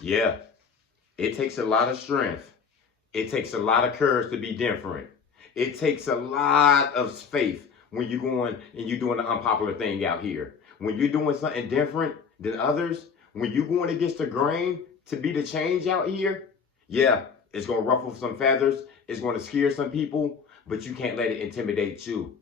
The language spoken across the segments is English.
Yeah, it takes a lot of strength. It takes a lot of courage to be different. It takes a lot of faith when you're going and you're doing an unpopular thing out here. When you're doing something different than others, when you're going against the grain to be the change out here, yeah, it's going to ruffle some feathers. It's going to scare some people, but you can't let it intimidate you.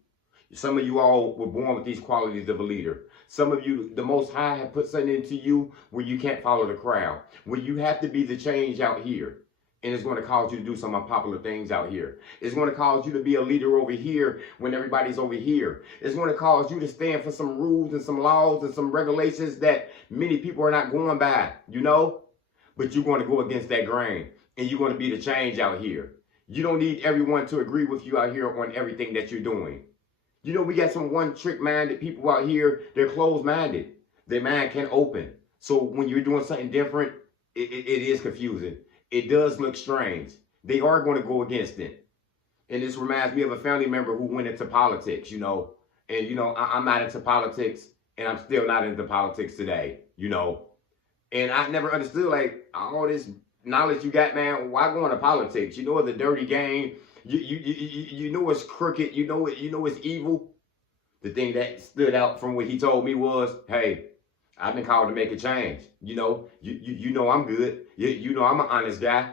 Some of you all were born with these qualities of a leader. Some of you, the Most High have put something into you where you can't follow the crowd, where you have to be the change out here. And it's going to cause you to do some unpopular things out here. It's going to cause you to be a leader over here when everybody's over here. It's going to cause you to stand for some rules and some laws and some regulations that many people are not going by, you know? But you're going to go against that grain and you're going to be the change out here. You don't need everyone to agree with you out here on everything that you're doing. You know, we got some one-trick-minded people out here. They're closed-minded. Their mind can't open. So when you're doing something different, it is confusing. It does look strange. They are going to go against it. And this reminds me of a family member who went into politics, you know. And, you know, I'm not into politics, and I'm still not into politics today, you know. And I never understood, like, all this knowledge you got, man, why go into politics? You know it's a dirty game. You know it's crooked. You know it's evil. The thing that stood out from what he told me was, hey, I've been called to make a change. You know, you know I'm good. You know I'm an honest guy.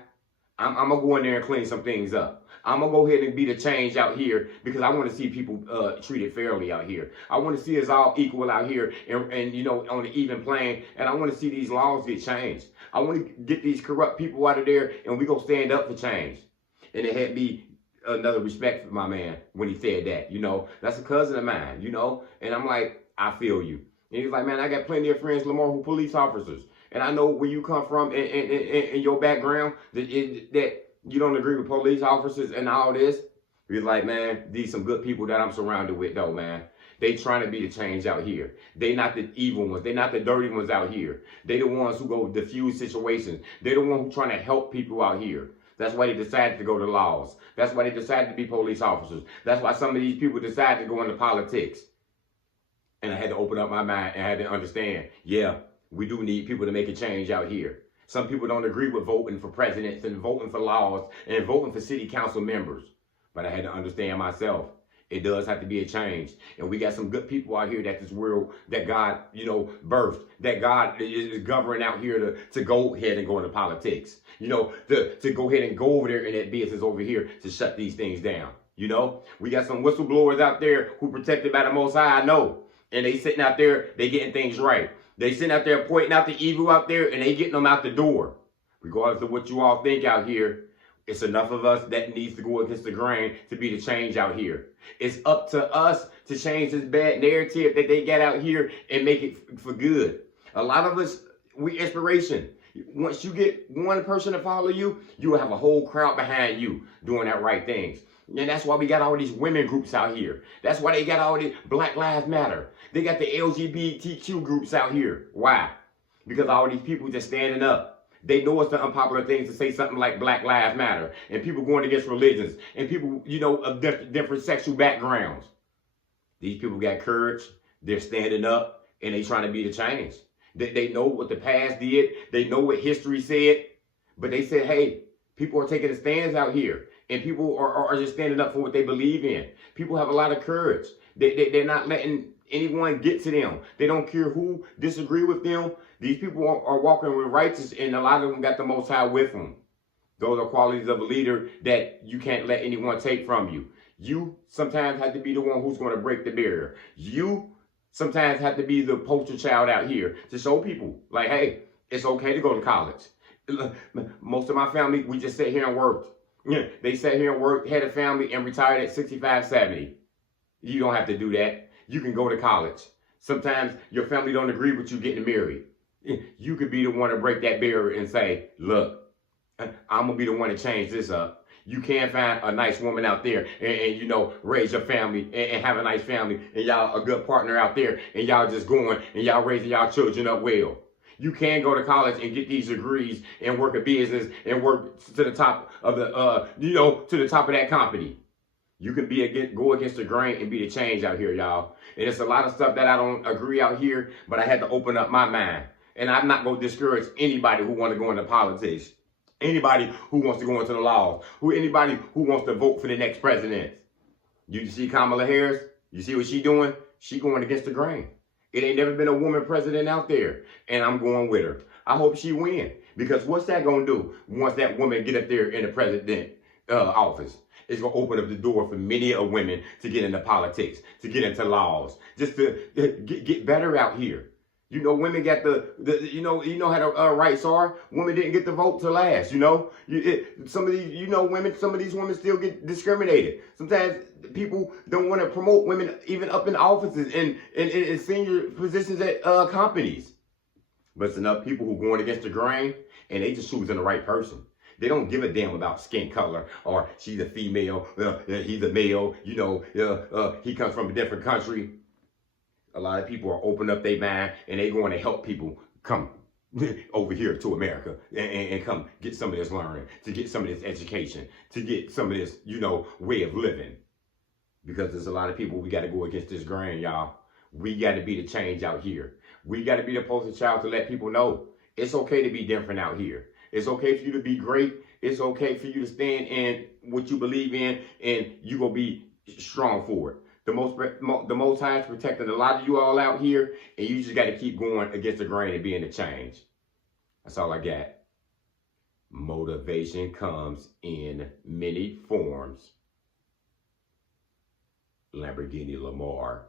I'm gonna go in there and clean some things up. I'm gonna go ahead and be the change out here because I want to see people treated fairly out here. I want to see us all equal out here and you know on the even plane. And I want to see these laws get changed. I want to get these corrupt people out of there, and we gonna stand up for change. And it had me another respect for my man when he said that. You know, that's a cousin of mine. You know, and I'm like, I feel you. And he's like, man, I got plenty of friends, Lamar, who police officers. And I know where you come from in your background, that you don't agree with police officers and all this. He's like, man, these some good people that I'm surrounded with, though, man. They trying to be the change out here. They not the evil ones. They not the dirty ones out here. They the ones who go diffuse situations. They the ones who trying to help people out here. That's why they decided to go to laws. That's why they decided to be police officers. That's why some of these people decided to go into politics. And I had to open up my mind and I had to understand, yeah, we do need people to make a change out here. Some people don't agree with voting for presidents and voting for laws and voting for city council members. But I had to understand myself. It does have to be a change. And we got some good people out here that this world, that God, you know, birthed, that God is governing out here to go ahead and go into politics. You know, to go ahead and go over there in that business over here to shut these things down. You know, we got some whistleblowers out there who protected by the Most High, I know. And they sitting out there, they getting things right. They sitting out there pointing out the evil out there and they getting them out the door. Regardless of what you all think out here, it's enough of us that needs to go against the grain to be the change out here. It's up to us to change this bad narrative that they got out here and make it for good. A lot of us, we inspiration. Once you get one person to follow you, you will have a whole crowd behind you doing that right things. And that's why we got all these women groups out here. That's why they got all the Black Lives Matter. They got the LGBTQ groups out here. Why? Because all these people just standing up. They know it's the unpopular things to say something like Black Lives Matter. And people going against religions. And people, you know, of different sexual backgrounds. These people got courage. They're standing up. And they trying to be the change. They know what the past did. They know what history said. But they said, hey, people are taking the stands out here. And people are just standing up for what they believe in. People have a lot of courage. They're not letting anyone get to them. They don't care who disagree with them. These people are walking with righteousness, and a lot of them got the Most High with them. Those are qualities of a leader that you can't let anyone take from you. You sometimes have to be the one who's going to break the barrier. You sometimes have to be the poster child out here to show people, like, hey, it's okay to go to college. Most of my family, we just sat here and worked. Yeah, they sat here and worked, had a family, and retired at 65, 70. You don't have to do that. You can go to college. Sometimes your family don't agree with you getting married. You could be the one to break that barrier and say, look, I'm going to be the one to change this up. You can find a nice woman out there and you know, raise your family and have a nice family and y'all a good partner out there and y'all just going and y'all raising y'all children up well. You can go to college and get these degrees and work a business and work to the top of the, you know, to the top of that company. You can go against the grain and be the change out here, y'all. And it's a lot of stuff that I don't agree out here, but I had to open up my mind. And I'm not going to discourage anybody who wants to go into politics, anybody who wants to go into the laws, anybody who wants to vote for the next president. You see Kamala Harris? You see what she doing? She going against the grain. It ain't never been a woman president out there, and I'm going with her. I hope she win, because what's that going to do once that woman get up there in the president office? It's going to open up the door for many of women to get into politics, to get into laws, just to get better out here. You know, women got you know how the rights are. Women didn't get the vote to last. You know, some of these, women, some of these women still get discriminated. Sometimes people don't want to promote women even up in offices and in senior positions at companies. But it's enough people who going against the grain, and they just choosing the right person. They don't give a damn about skin color, or she's a female, he's a male. He comes from a different country. A lot of people are opening up their mind, and they going to help people come over here to America and come get some of this learning, to get some of this education, to get some of this, way of living. Because there's a lot of people, we got to go against this grain, y'all. We got to be the change out here. We got to be the poster child to let people know it's okay to be different out here. It's okay for you to be great. It's okay for you to stand in what you believe in, and you going to be strong for it. The Most High is protecting a lot of you all out here, and you just got to keep going against the grain and being the change. That's all I got. Motivation comes in many forms. Lamborghini Lamar.